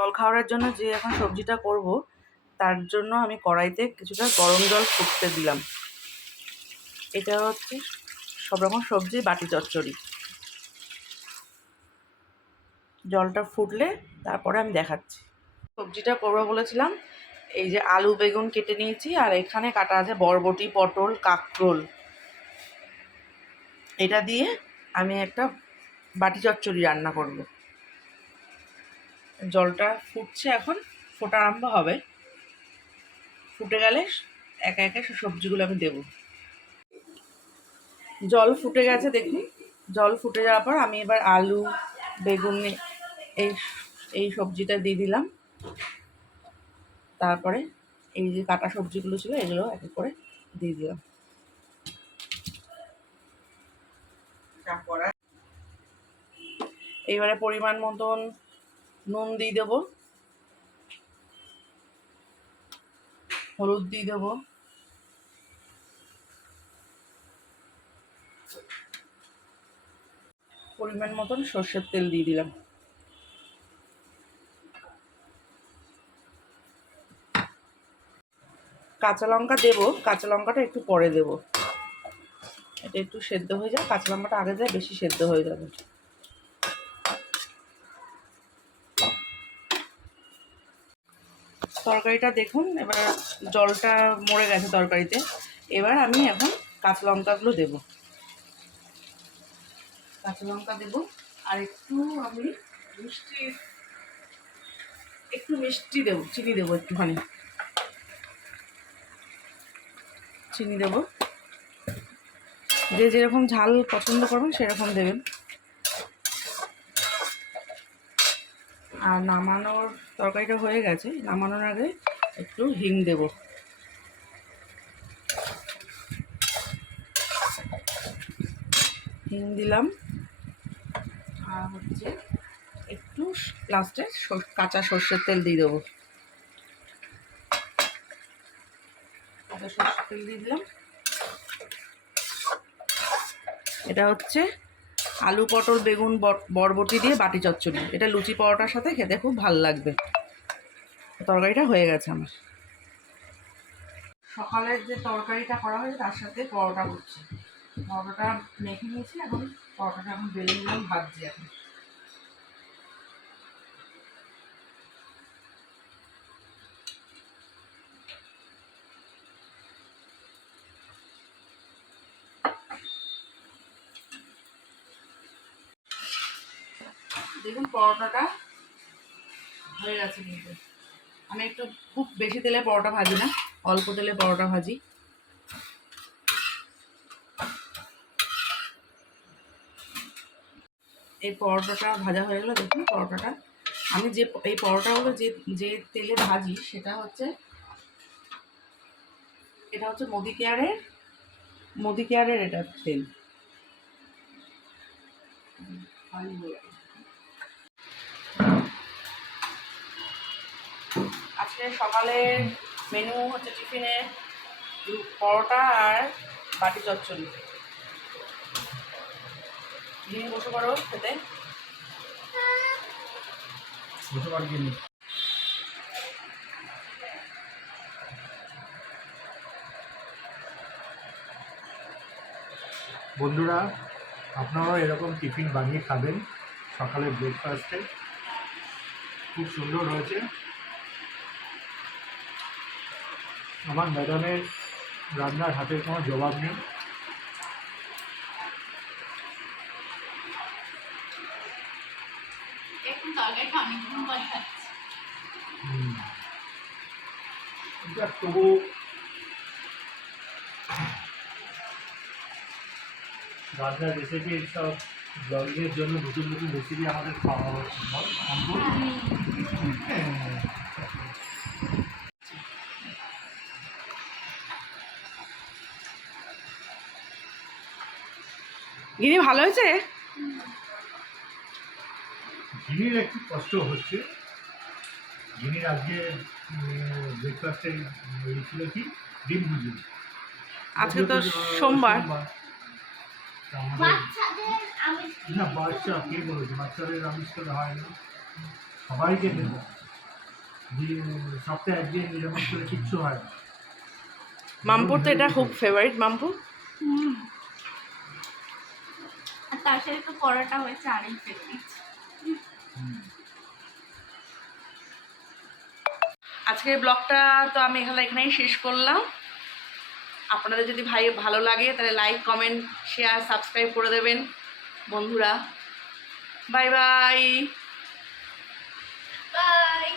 জলখাবারের জন্য যে এখন সবজিটা করব তার জন্য আমি কড়াইতে কিছুটা গরম জল ফুটতে দিলাম। এটা হচ্ছে সব রকম সবজি বাটি চচ্চড়ি। জলটা ফুটলে তারপরে আমি দেখাচ্ছি। সবজিটা করবো বলেছিলাম, এই যে আলু বেগুন কেটে নিয়েছি, আর এখানে কাটা আছে বরবটি, পটল, কাঁকরোল। এটা দিয়ে আমি একটা বাটি চচ্চড়ি রান্না করব। জলটা ফুটছে, এখন ফোটা আরম্ভ হবে। ফুটে গেলে একে একে সবজিগুলো আমি দেব। জল ফুটে গেছে দেখুন। জল ফুটে যাওয়ার পর আমি এবার আলু বেগুন এই এই সবজিটা দিয়ে দিলাম। তারপরে এই যে কাটা সবজিগুলো ছিল এগুলো এক এক করে দিয়ে দিলাম। এইবারে পরিমাণ মতন নুন দিয়ে দেবো, হলুদ দিয়ে দেবো, পরিমাণ মতন সর্ষের তেল দিয়ে দিলাম। কাঁচা লঙ্কা দেবো, কাঁচা লঙ্কাটা একটু পরে দেবো। এটা একটু সেদ্ধ হয়ে যায়, কাঁচা লঙ্কাটা আগে যায়, বেশি সেদ্ধ হয়ে যাবে। তরকারিটা দেখুন, এবার জলটা মরে গেছে তরকারিতে। এবার আমি এখন কাঁচা লঙ্কাগুলো দেবো। কাঁচা লঙ্কা দেবো, আর একটু আমি মিষ্টি দেবো, চিনি দেবো একটুখানি, চিনি দেবো। যে যেরকম ঝাল পছন্দ করবেন সেরকম দেবেন। আর নামানোর তরকারিটা হয়ে গেছে, নামানোর আগে একটু হিং দেব। হিং দিলাম, আর হচ্ছে একটু লাস্টে কাঁচা সর্ষের তেল দিয়ে দেবো। কাঁচা সর্ষের তেল দিয়ে দিলাম। এটা হচ্ছে আলু পটল বেগুন বরবটি দিয়ে বাটি চচ্চড়ি। এটা লুচি পরোটার সাথে খেতে খুব ভালো লাগবে। তরকারিটা হয়ে গেছে আমার। সকালের যে তরকারিটা করা হয়েছে তার সাথে পরোটা করছি। পরোটাটা মেখে নিয়েছি, এখন পরোটাটা এখন বেলে নিলাম, ভাজছি এখন। দেখুন পরোটাটা হয়ে গেছে, কিন্তু আমি একটু খুব বেশি তেলে পরোটা ভাজি না, অল্প তেলে পরোটা ভাজি। এই পরোটাটা ভাজা হয়ে গেলো। দেখুন পরোটাটা আমি যে এই পরোটাগুলো যে যে তেলে ভাজি সেটা হচ্ছে, এটা হচ্ছে মোদিকেয়ারের এটা তেল। আজকে সকালের মেনু হচ্ছে টিফিনে পরোটা আর বাটি চচ্চড়ি। দিন বসে পড়ো খেতে। বন্ধুরা, আপনারাও এরকম টিফিন বানিয়ে খাবেন সকালে ব্রেকফাস্টে। খুব সুন্দর হয়েছে। আমার ম্যাডামের রান্নার হাতের কোনো জবাব নেই। তবু রান্নার রেসিপি সব ব্লগিংয়ের জন্য নতুন নতুন রেসিপি আমাদের খাওয়া সম্ভব। গিনি ভালো হয়েছে? গিনির একটু কষ্ট হচ্ছে। গিনির আজকে ব্রেকফাস্টে ছিল কি ডিম ভুজি। আজকে তো সোমবার। না, বাচ্চা কে বলেছে বাচ্চাদের আমিষ খেতে হয় না, সবাইকে খেতে হয়। সপ্তাহে একদিন নিরামিষ করে কিচ্ছু হয় না। মামপুর তো এটা খুব ফেভারিট, মামপুর। হুম। আর তার সাথে তো পরোটা হয়েছে আরই ফেভারিট। আজকের ব্লগটা তো আমি এখানেই শেষ করলাম। আপনাদের যদি ভালো লাগে তাহলে লাইক, কমেন্ট, শেয়ার, সাবস্ক্রাইব করে দেবেন বন্ধুরা। Bye bye. বাই।